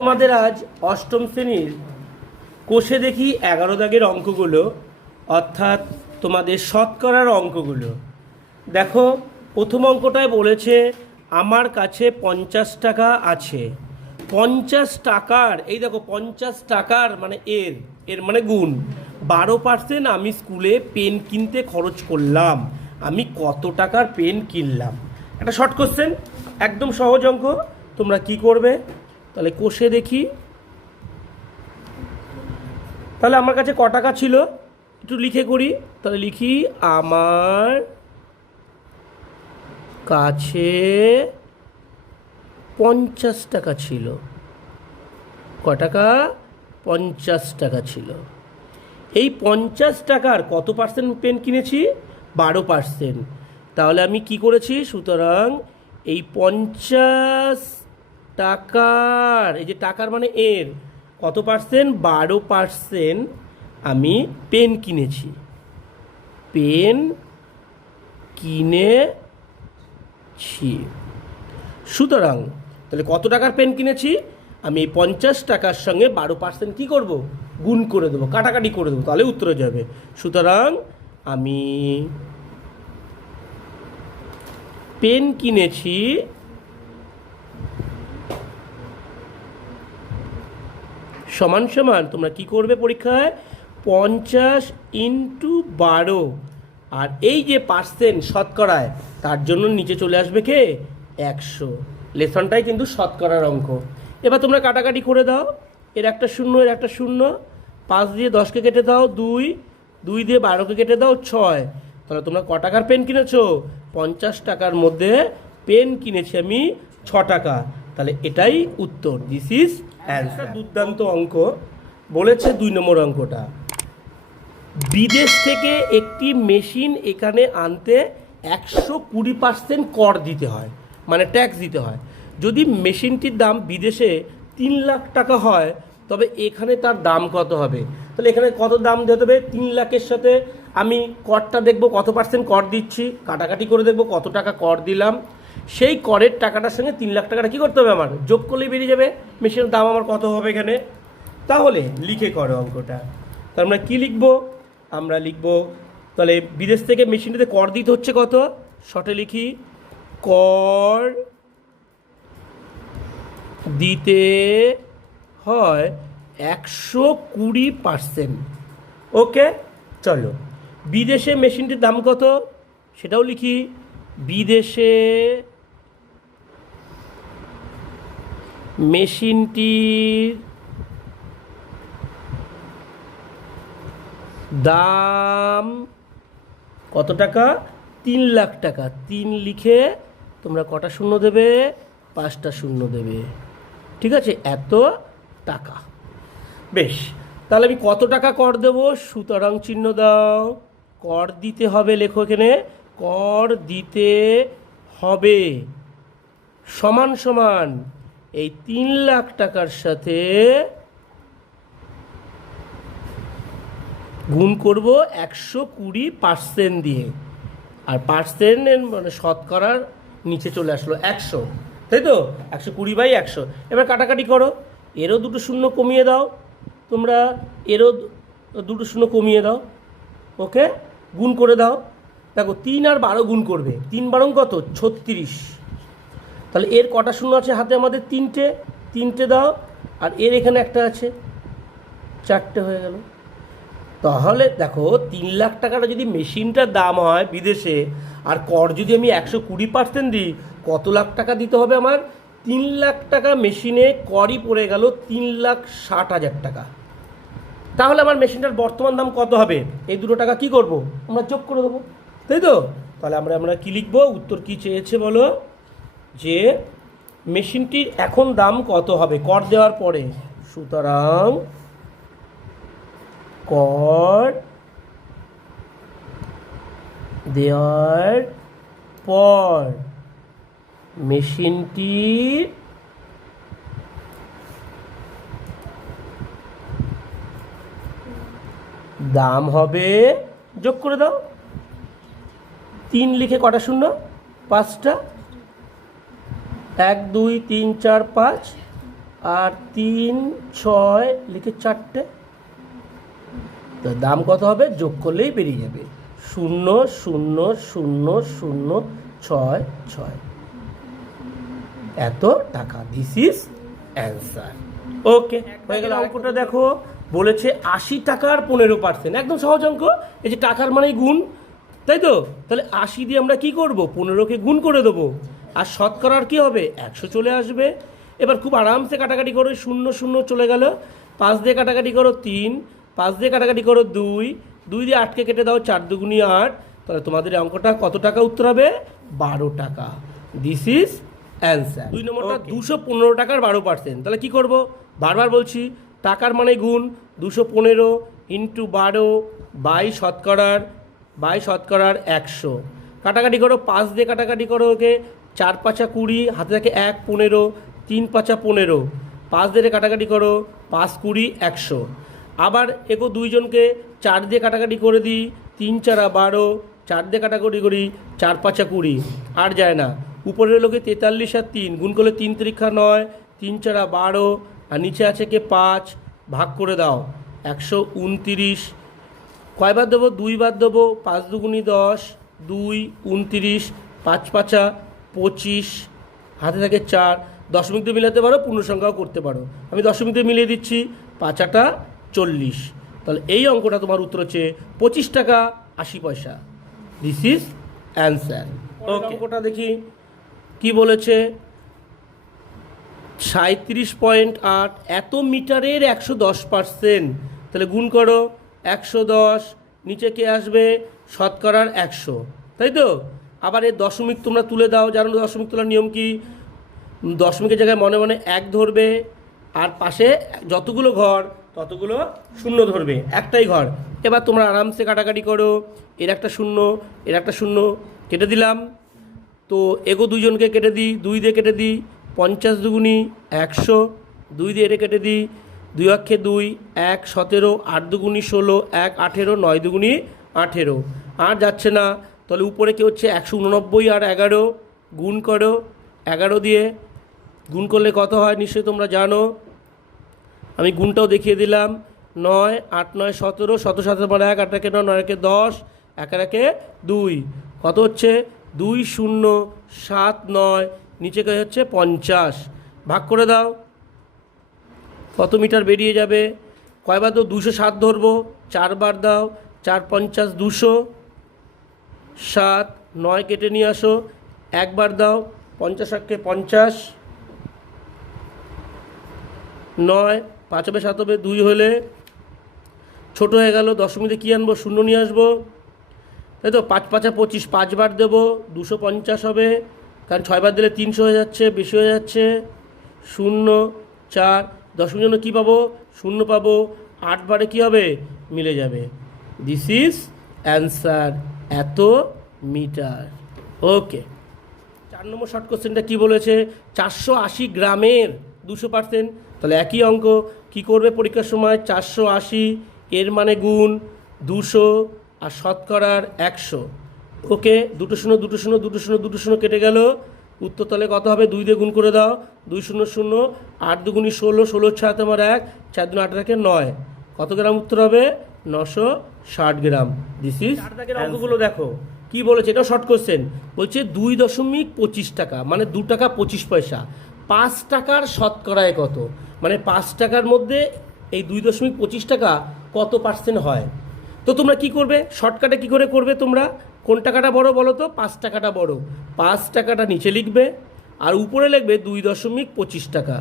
তোমাদের আজ অষ্টম শ্রেণির কোষে দেখি এগারো দাগের অঙ্কগুলো, অর্থাৎ তোমাদের শতকরার অঙ্কগুলো। দেখো, প্রথম অঙ্কটায় বলেছে, আমার কাছে পঞ্চাশ টাকা আছে। পঞ্চাশ টাকার, এই দেখো, পঞ্চাশ টাকার মানে এর এর মানে গুণ। বারো পার্সেন্ট আমি স্কুলে পেন কিনতে খরচ করলাম। আমি কত টাকার পেন কিনলাম? একটা শর্ট কোশ্চেন একদম সহজ অঙ্ক, তোমরা কি করবে? তাহলে কোষে দেখি। তাহলে আমার কাছে ক টাকা ছিল? একটু লিখে করি। তাহলে লিখি, আমার কাছে পঞ্চাশ টাকা ছিল। ক টাকা? পঞ্চাশ টাকা ছিল। এই পঞ্চাশ টাকার কত পার্সেন্ট পেন কিনেছি? বারো পার্সেন্ট তাহলে আমি কি করেছি? সুতরাং এই পঞ্চাশ টাকার, এই যে টাকার মানে এর। কত পার্সেন্ট বারো পার্সেন্ট আমি পেন কিনেছি। পেন কিনেছি। সুতরাং, তাহলে কত টাকার পেন কিনেছি? আমি এই পঞ্চাশ টাকার সঙ্গে বারো পার্সেন্ট কী করব? গুণ করে দেবো, কাটাকাটি করে দেবো, তাহলে উত্তরে যাবে। সুতরাং, আমি পেন কিনেছি সমান সমান তোমরা কি করবে পরীক্ষায়? পঞ্চাশ ইন্টু বারো। আর এই যে পার্সেন্ট শতকরায়, তার জন্য নিচে চলে আসবে কে? একশো। লেসনটাই কিন্তু শতকরার অঙ্ক। এবার তোমরা কাটাকাটি করে দাও। এর একটা শূন্য, এর একটা শূন্য। পাঁচ দিয়ে দশকে কেটে দাও দুই। দুই দিয়ে বারোকে কেটে দাও ছয়। তাহলে তোমরা ক টাকার পেন কিনেছো? পঞ্চাশ টাকার মধ্যে পেন কিনেছি আমি ছ টাকা। তাহলে এটাই উত্তর। দিস ইজ দুর্দান্ত অঙ্ক। বলেছে দুই নম্বর অঙ্কটা। বিদেশ থেকে একটি মেশিন এখানে আনতে একশো কুড়ি পার্সেন্ট কর দিতে হয় মানে ট্যাক্স দিতে হয়। যদি মেশিনটির দাম বিদেশে তিন লাখ টাকা হয়, তবে এখানে তার দাম কত হবে? তাহলে এখানে কত দাম দিতে হবে? তিন লাখের সাথে আমি করটা দেখব, কত পার্সেন্ট কর দিচ্ছি, কাটাকাটি করে দেখব কত টাকা কর দিলাম। সেই করের টাকাটার সঙ্গে তিন লাখ টাকাটা কী করতে হবে আমার? যোগ করলেই বেরিয়ে যাবে। মেশিনের দাম আমার কত হবে এখানে? তাহলে লিখে করো অঙ্কটা। তার আমরা কী লিখব? আমরা লিখব, তাহলে বিদেশ থেকে মেশিনটাতে কর দিতে হচ্ছে কত? শর্টে লিখি, কর দিতে হয় একশো কুড়ি পার্সেন্ট ওকে, চলো। বিদেশে মেশিনটির দাম কত? সেটাও লিখি, বিদেশে মেশিনটির দাম কত টাকা? তিন লাখ টাকা। তিন লিখে তোমরা কটা শূন্য দেবে? পাঁচটা শূন্য দেবে। ঠিক আছে? এত টাকা। বেশ। তাহলে আমি কত টাকা কর দেবো? সুতরাং চিহ্ন দাও। কর দিতে হবে, লেখো এখানে। কর দিতে হবে। সমান সমান এই তিন লাখ টাকার সাথে গুণ করব একশো কুড়ি পার্সেন্ট দিয়ে। আর পার্সেন্ট মানে শতকরার নিচে চলে আসলো একশো। তাই তো? একশো কুড়ি বাই একশো। এবার কাটাকাটি করো। এরও দুটো শূন্য কমিয়ে দাও। তোমরা এরও দুটো শূন্য কমিয়ে দাও। ওকে? গুণ করে দাও। দেখো, তিন আর বারো গুণ করবে। তিন বারং কত? ছত্রিশ। তাহলে এর কটা শূন্য আছে হাতে আমাদের তিনটে তিনটে দাও, আর এর এখানে একটা আছে। চারটে হয়ে গেল। তাহলে দেখো, তিন লাখ টাকাটা যদি মেশিনটার দাম হয় বিদেশে, আর কর যদি আমি একশো কুড়ি পার্সেন্ট দিই, কত লাখ টাকা দিতে হবে আমার? তিন লাখ টাকা মেশিনে করই পড়ে গেল তিন লাখ ষাট হাজার টাকা। তাহলে আমার মেশিনটার বর্তমান দাম কত হবে? এই দুটো টাকা কি করব? আমরা যোগ করে দেবো। তাই তো? তাহলে আমরা আমরা কি লিখব? উত্তর কি চেয়েছে বলো? যে মেশিনটির এখন দাম কত হবে? কর দেওয়ার পরে। সুতরাং কর দেওয়ার পর মেশিনটির দাম হবে, যোগ করে দাও। তিন লিখে কটা শূন্য? পাঁচটা। এক, দুই, তিন, চার, পাঁচ আর তিন, ছয়, লিখে চারটে। তো দাম কত হবে? যোগ করলেই বেরিয়ে যাবে। শূন্য শূন্য শূন্য শূন্য, ছয় ছয়। এত টাকা। দিস ইজ অ্যান্সার ওকে হয়ে গেল অঙ্কটা দেখো। বলেছে আশি টাকার পনেরো পার্সেন্ট একদম সহজ অঙ্ক। এই যে টাকার মানেই গুণ, তাই তো? তাহলে আশি দিয়ে আমরা কি করব? পনেরোকে গুণ করে দেবো। আর শতকরার কি হবে? একশো চলে আসবে। এবার খুব আরামসে কাটাকাটি করো শূন্য শূন্য চলে গেল। পাঁচ দিয়ে কাটাকাটি করো তিন পাঁচ দিয়ে কাটাকাটি করো দুই দুই দিয়ে আটকে কেটে দাও চার দুগুনি আট। তাহলে তোমাদের অঙ্কটা কত টাকা উত্তর হবে? বারো টাকা। দিস ইজ অ্যান্সার দুই নম্বরটা দুশো পনেরো টাকার বারো পার্সেন্ট তাহলে কি করব? বারবার বলছি টাকার মানে গুণ দুশো পনেরো ইন্টু বারো বাই শতকরার বাই শতকরার একশো। কাটাকাটি করো পাঁচ দিয়ে কাটাকাটি করো ওকে চার পাঁচা কুড়ি, হাতে থাকে এক, পনেরো, তিন পাঁচা পনেরো। পাঁচ দিয়ে কাটাকাটি করো, পাঁচ কুড়ি, একশো। আবার এগো দুইজনকে চার দিয়ে কাটাকাটি করে দিই, তিন, চারা, বারো। চার দিয়ে কাটাকাটি করি, চার পাঁচা কুড়ি। আর যায় না। উপরের লোকে তেতাল্লিশ আর তিন, গুণ করলে তিন তিরিক্ষা নয়, তিন, চারা, বারো। আর নিচে আছে কে পাঁচ, ভাগ করে দাও, একশো উনতিরিশ। কয়বার দেবো? দুইবার দেবো, পাঁচ দুগুনি দশ, দুই, উনতিরিশ, পাঁচ পাঁচা পঁচিশ হাতে থাকে চার দশমিক দিয়ে মিলাতে পারো পূর্ণ সংখ্যাও করতে পারো। আমি দশমিক দিয়ে মিলিয়ে দিচ্ছি পাঁচাটা চল্লিশ। তাহলে এই অঙ্কটা তোমার উত্তর হচ্ছে পঁচিশ টাকা আশি পয়সা। দিস ইজ অ্যান্সার অঙ্কটা দেখি। কি বলেছে? সাঁত্রিশ পয়েন্ট আট এত মিটারের একশো দশ পার্সেন্ট। তাহলে গুণ করো একশো দশ নিচে কে আসবে? শতকরার একশো। তাই তো? আবার এই দশমিক তোমরা তুলে দাও, জানো দশমিক তোলার নিয়ম কি? দশমিকের জায়গায় মনে মনে এক ধরবে, আর পাশে যতগুলো ঘর, ততগুলো শূন্য ধরবে, একটাই ঘর। এবার তোমরা আরামসে কাটাকাটি করো, এর একটা শূন্য, এর একটা শূন্য, কেটে দিলাম। তো এগো দুইজনকে কেটে দিই, দুই দিয়ে কেটে দিই, পঞ্চাশ দুগুনি একশো, দুই দিয়ে এটা কেটে দিই, দুই অক্ষে দুই, এক সতেরো, আট দুগুনি ষোলো, এক আঠেরো, নয় দুগুনি আঠেরো। আর যাচ্ছে না তাহলে উপরে কি হচ্ছে? একশো উননব্বই আর এগারো গুণ করো। এগারো দিয়ে গুণ করলে কত হয়? নিশ্চয়ই তোমরা জানো। আমি গুণটাও দেখিয়ে দিলাম। নয়, আট, নয়, সতেরো শত সতেরো মানে এক, আট একে নয় নয় একে দশ, এক একে দুই। কত হচ্ছে? দুই, শূন্য, সাত, নয়, নিচে কে হচ্ছে? পঞ্চাশ। ভাগ করে দাও। কত মিটার বেরিয়ে যাবে? কয়বার তো দুশো সাত ধরবো? চারবার দাও। চার পঞ্চাশ, দুশো। সাত, নয় কেটে নিয়ে আসো। একবার দাও, পঞ্চাশ আটকে পঞ্চাশ। নয়, পাঁচ হবে, সাত হবে, দুই হলে। ছোট হয়ে গেল দশমীতে কী আনব? শূন্য নিয়ে আসব। তাই তো, পাঁচ, পাঁচা পঁচিশ, পাঁচবার দেবো, দুশো পঞ্চাশ হবে। কারণ ছয়বার দিলে তিনশো হয়ে যাচ্ছে, বেশি হয়ে যাচ্ছে। শূন্য, চার দশমীর জন্য কী পাবো? শূন্য পাবো। আটবারে কী হবে? মিলে যাবে। দিস ইজ অ্যান্সার এত মিটার। ওকে। চার নম্বর শর্ট কোশ্চেনটা কী বলেছে? চারশো আশি গ্রামের দুশো পার্সেন্ট তাহলে একই অঙ্ক। কি করবে পরীক্ষার সময়? চারশো আশি এর মানে গুণ দুশো আর শতকরার একশো। ওকে, দুটো শূন্য দুটো শূন্য দুটো শূন্য দুটো শূন্য কেটে গেল। উত্তর তাহলে কত হবে? দুই দিয়ে গুণ করে দাও। দুই শূন্য শূন্য, আট দুগুণি ষোলো ষোলো, ছয় তোমার এক, চার দুন আট রাখে নয়। কত গ্রাম উত্তর হবে? নশো ষাট গ্রাম। দিস ইজ অঙ্কগুলো দেখো। কি বলেছে? এটাও শর্ট কোশ্চেন বলছে দুই দশমিক পঁচিশ টাকা মানে দু টাকা পঁচিশ পয়সা। পাঁচ টাকার শতকরায় কত? মানে পাঁচ টাকার মধ্যে এই দুই দশমিক পঁচিশ টাকা কত পার্সেন্ট হয়? তো তোমরা কি করবে? শর্টকাটে কি করে করবে তোমরা? কোন টাকাটা বড় বলো তো? পাঁচ টাকাটা বড়। পাঁচ টাকাটা নিচে লিখবে আর উপরে লিখবে দুই দশমিক পঁচিশ টাকা।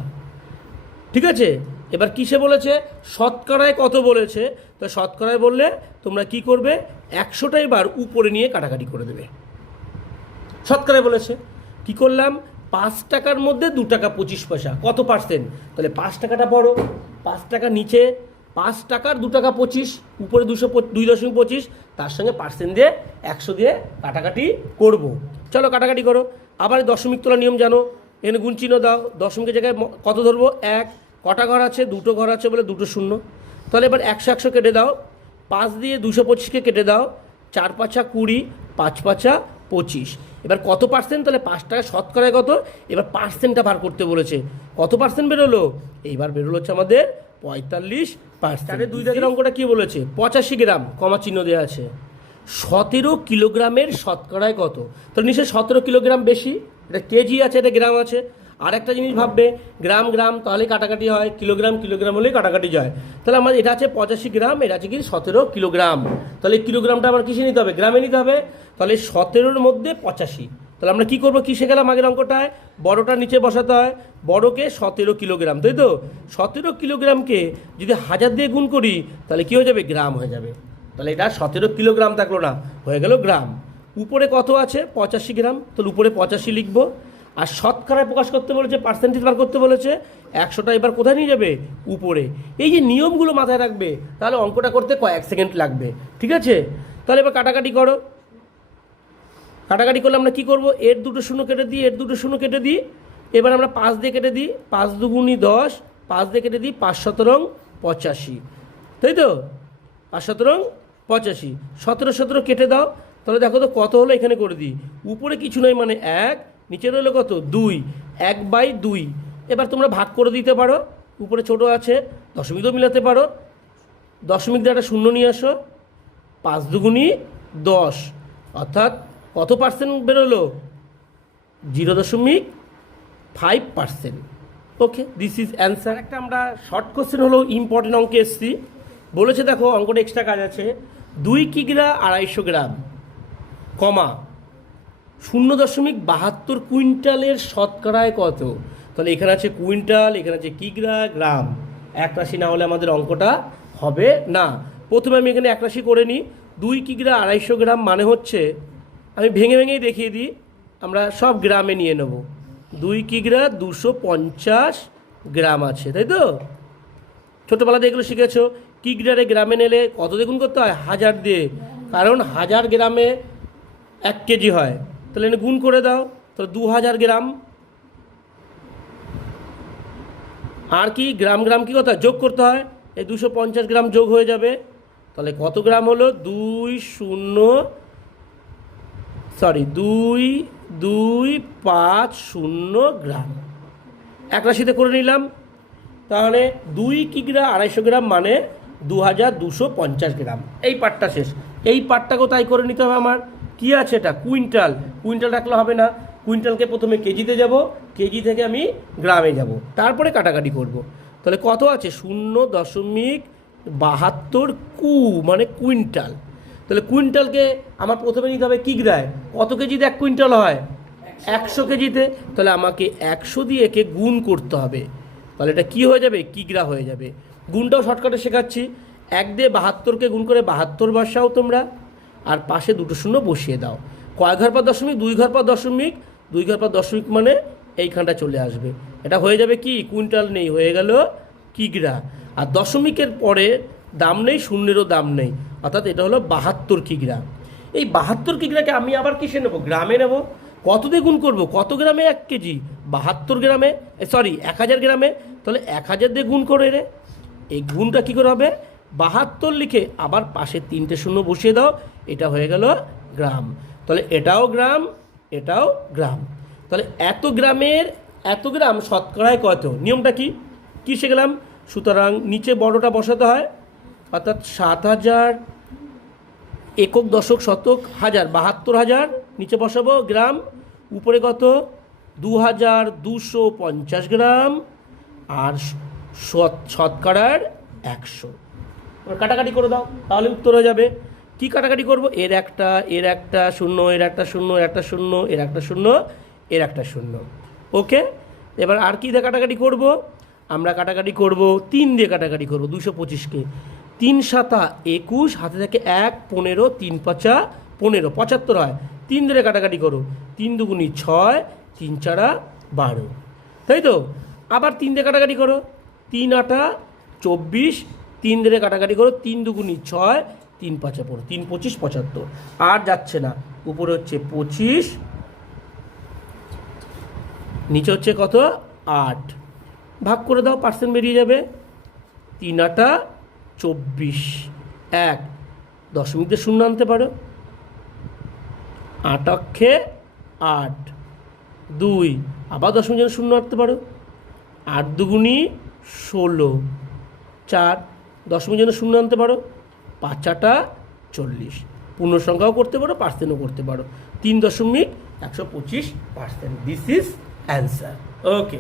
ঠিক আছে? এবার কিসে বলেছে? শতকরায় কত বলেছে? তো শতকরায় বললে তোমরা কি করবে? একশোটাই এবার উপরে নিয়ে কাটাকাটি করে দেবে। শতকরায় বলেছে। কি করলাম? পাঁচ টাকার মধ্যে দু টাকা পঁচিশ পয়সা। কত পার্সেন্ট তাহলে পাঁচ টাকাটা বড় পাঁচ টাকা নিচে, পাঁচ টাকার দু টাকা পঁচিশ, উপরে দুশো দুই দশমিক পঁচিশ, তার সঙ্গে পার্সেন্ট দিয়ে একশো দিয়ে কাটাকাটি করব। চলো কাটাকাটি করো। আবার দশমিক তোলা নিয়ম জানো। এখানে গুণ চিহ্ন দাও। দশমিকের জায়গায় কত ধরবো? এক কটা ঘর আছে? দুটো ঘর আছে বলে দুটো শূন্য। তাহলে এবার একশো একশো কেটে দাও। পাঁচ দিয়ে দুশো পঁচিশকে কেটে দাও। চার পাঁচা কুড়ি পাঁচ পাঁচা পঁচিশ। এবার কত পার্সেন্ট তাহলে পাঁচ টাকা শতকরায় কত? এবার পার্সেন্টটা বার করতে বলেছে। কত পার্সেন্ট বেরোলো? এইবার বেরোলো হচ্ছে আমাদের পঁয়তাল্লিশ পার্সেন্ট দুই দাগের অঙ্কটা কী বলেছে? পঁচাশি গ্রাম কমা চিহ্ন দেওয়া আছে। সতেরো কিলোগ্রামের শতকরায় কত? তাহলে নিশ্চয়ই সতেরো কিলোগ্রাম বেশি। এটা কেজি আছে এটা গ্রাম আছে। আর একটা জিনিস ভাববে, গ্রাম গ্রাম, তাহলে কাটাকাটি হয়, কিলোগ্রাম কিলোগ্রাম হলেই কাটাকাটি যায়। তাহলে আমার এটা আছে পঁচাশি গ্রাম, এটা আছে কি সতেরো কিলোগ্রাম। তাহলে কিলোগ্রামটা আমার কিসে নিতে হবে? গ্রামে নিতে হবে। তাহলে সতেরোর মধ্যে পঁচাশি। তাহলে আমরা কী করব? কিসে গেলাম আগের অঙ্কটায়? বড়টা নিচে বসাতে হয়। বড়কে সতেরো কিলোগ্রাম, তাই তো? সতেরো কিলোগ্রামকে যদি হাজার দিয়ে গুণ করি, তাহলে কি হয়ে যাবে? গ্রাম হয়ে যাবে। তাহলে এটা সতেরো কিলোগ্রাম থাকল না, হয়ে গেল গ্রাম। উপরে কত আছে? পঁচাশি গ্রাম। তাহলে উপরে পঁচাশি লিখব। আর শতকরায় প্রকাশ করতে বলেছে পার্সেন্টেজ বার করতে বলেছে, একশোটা এবার কোথায় নিয়ে যাবে? উপরে। এই যে নিয়মগুলো মাথায় রাখবে, তাহলে অঙ্কটা করতে কয়েক সেকেন্ড লাগবে। ঠিক আছে? তাহলে এবার কাটাকাটি করো। কাটাকাটি করলে আমরা কী করব? এর দুটো শূন্য কেটে দিই, এর দুটো শূন্য কেটে দিই। এবার আমরা পাঁচ দিয়ে কেটে দিই, পাঁচ দুগুণি দশ, পাঁচ দিয়ে কেটে দিই পাঁচ সতেরং পঁচাশি। তাই তো? পাঁচ সতেরং পঁচাশি। সতেরো সতেরো কেটে দাও। তাহলে দেখো তো কত হলো এখানে করে দিই। উপরে কিছু নয় মানে এক নিচে রইল কত? দুই। এক বাই দুই। এবার তোমরা ভাগ করে দিতে পারো। উপরে ছোট আছে। দশমিকও মিলাতে পারো। দশমিক দিয়ে একটা শূন্য নিয়ে আসো। পাঁচ দুগুণি দশ। অর্থাৎ কত পার্সেন্ট বেরোলো? জিরো দশমিক five percent okay this is answer একটা আমরা শর্ট কোশ্চেন হলো ইম্পর্টেন্ট অঙ্কে এসছি। বলেছে দেখো, অঙ্কটা এক্সট্রা কাজ আছে। দুই কিগ্রা আড়াইশো গ্রাম, কমা। শূন্য দশমিক বাহাত্তর কুইন্টালের শতকরায় কত? তাহলে এখানে আছে কুইন্টাল, এখানে আছে কিগ্রা, গ্রাম। এক রাশি না হলে আমাদের অঙ্কটা হবে না। প্রথমে আমি এখানে এক রাশি করে নিই। দুই কিগ্রা আড়াইশো গ্রাম মানে হচ্ছে, আমি ভেঙে ভেঙেই দেখিয়ে দিই, আমরা সব গ্রামে নিয়ে নেব। দুই কিগ্রা দুশো পঞ্চাশ গ্রাম আছে, তাই তো? ছোটোবেলাতে এগুলো শিখেছো। কিগ্রারে গ্রামে নিলে কত দিয়ে গুণ করতে হয়? হাজার দিয়ে। কারণ হাজার গ্রামে এক কেজি হয়। তাহলে এনে গুণ করে দাও, তাহলে দু হাজার গ্রাম। আর কি, গ্রাম গ্রাম কি কথা? যোগ করতে হয়, এই দুশো পঞ্চাশ গ্রাম যোগ হয়ে যাবে। তাহলে কত গ্রাম হলো? দুই শূন্য সরি দুই দুই, পাঁচ, শূন্য গ্রাম। এক রাশিতে করে নিলাম। তাহলে দুই কিগ্রা আড়াইশো গ্রাম মানে দু হাজার দুশো পঞ্চাশ গ্রাম। এই পাটটা শেষ। এই পার্টটাকেও তাই করে নিতে হবে আমার? কি আছে এটা? কুইন্টাল। কুইন্টাল রাখলে হবে না। কুইন্টালকে প্রথমে কেজিতে যাব। কেজি থেকে আমি গ্রামে যাব। তারপরে কাটাকাটি করব। তাহলে কত আছে? শূন্য দশমিক বাহাত্তর কু মানে কুইন্টাল। তাহলে কুইন্টালকে আমার প্রথমে নিতে হবে কিগ্রায় কত কেজিতে এক কুইন্টাল হয়? একশো কেজিতে তাহলে আমাকে একশো দিয়ে একে গুণ করতে হবে। তাহলে এটা কি হয়ে যাবে? কিগ্রা হয়ে যাবে। গুণটাও শর্টকাটে শেখাচ্ছি। এক দিয়ে বাহাত্তরকে গুণ করে বাহাত্তর বসাও তোমরা। আর পাশে দুটো শূন্য বসিয়ে দাও। কয় ঘর পর দশমিক? দুই ঘর পর দশমিক। দুই ঘর পর দশমিক মানে এইখানটা চলে আসবে। এটা হয়ে যাবে কি? কুইন্টাল নেই, হয়ে গেল কিগ্রা আর দশমিকের পরে দাম নেই, শূন্যেরও দাম নেই। অর্থাৎ এটা হলো বাহাত্তর কিগ্রা এই বাহাত্তর কিগ্রাকে আমি আবার কিসে নেব? গ্রামে নেব। কত দিয়ে গুণ করব? কত গ্রামে? এক কেজি। বাহাত্তর গ্রামে সরি এক হাজার গ্রামে। তাহলে এক হাজার দিয়ে গুণ করে রে এই গুণটা কী করে হবে? বাহাত্তর লিখে আবার পাশে তিনটে শূন্য বসিয়ে দাও, এটা হয়ে গেল গ্রাম। তাহলে এটাও গ্রাম এটাও গ্রাম। তাহলে এত গ্রামের, এত গ্রাম শতকরায় কত? নিয়মটা কি? কী শিখলাম? সুতরাং নিচে বড়টা বসাতে হয়, অর্থাৎ সাত হাজার একক দশক শতক, হাজার, বাহাত্তর হাজার, নিচে বসাবো গ্রাম, উপরে কত? দু হাজার দুশো পঞ্চাশ গ্রাম, আর শতকরার একশো। এবার কাটাকাটি করে দাও, তাহলে উত্তর হয়ে যাবে। কি কাটাকাটি করব? এর একটা এর একটা শূন্য, এর একটা শূন্য, এর একটা শূন্য, এর একটা শূন্য, এর একটা শূন্য। ওকে? এবার আর কী দিয়ে কাটাকাটি করব? আমরা কাটাকাটি করব, তিন দিয়ে কাটাকাটি করব, দুশো পঁচিশকে। তিন সাতা একুশ, হাতে থেকে এক, পনেরো, তিন পাঁচা, পনেরো, পঁচাত্তর হয়। তিন দিয়ে কাটাকাটি করো। তিন দুগুনি ছয়, তিন চারা বারো। তাই তো? আবার তিন দিয়ে কাটাকাটি করো। তিন আটা, চব্বিশ তিন দিয়ে কাটাকাটি করো, তিন দুগুনি ছয়, তিন পাঁচা পড়ো তিন পঁচিশ পঁচাত্তর। আর যাচ্ছে না। উপরে হচ্ছে পঁচিশ, নিচে হচ্ছে কত? আট। ভাগ করে দাও পার্সেন্ট বেরিয়ে যাবে। তিন আটা চব্বিশ। এক। দশমিক দিয়ে শূন্য আনতে পারো। আট অক্ষে আট। দুই। আবার দশমিক শূন্য আনতে পারো। আট দুগুণি ষোলো। চার। দশমিক জন্য শূন্য আনতে পারো। পাঁচ, চারটা, চল্লিশ। পূর্ণ সংখ্যাও করতে পারো পার্সেন্টও করতে পারো। তিন দশমিক একশো পঁচিশ percent this is answer okay